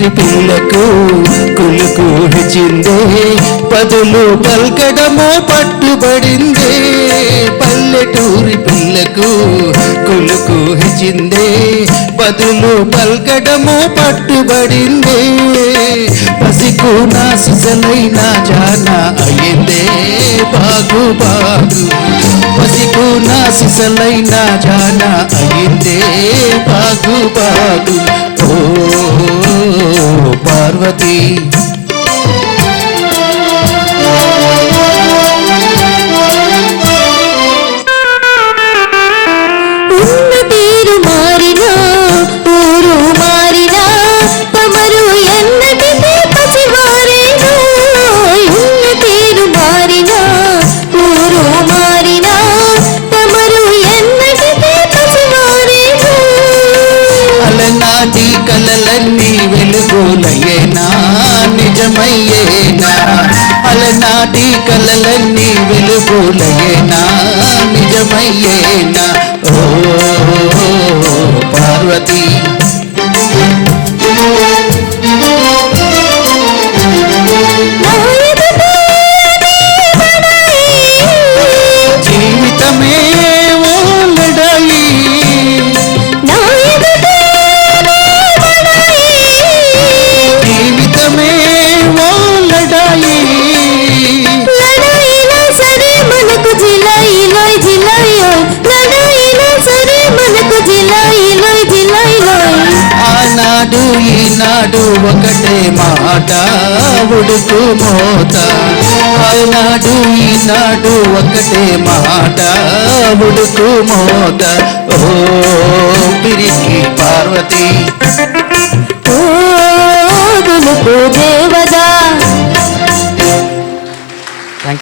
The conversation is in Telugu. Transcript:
పల్లెటూరి పిల్లకు కులుకు హెచ్చిందే పదులు పల్కడము పట్టుబడిందే పల్లెటూరి పిల్లకు కులుకు హెచ్చిందే పదులు పల్కడము పట్టుబడిందే పసికు నా సిసలైన జానా అయిందే బాగు బాగు పసికు నా సిసలైన జానా అయిందే బాగు బాగు ఓ పార్వతీ నాటి కలలన్నీ వెలుగులయేనా నిజమయ్యేనా అలనాటి కలలన్నీ వెలుగులయేనా నిజమయ్యేనా ఓ పార్వతీ జీవితమే ఓ లడాయి ఆనాడు ఈనాడు ఒకటే మాట ఉడుకు మోత ఆనాడు ఈనాడు ఒకటే మాట ఉడుకు మోత ఓ పిరికి పార్వతీ ఓ గులుకు దేవదా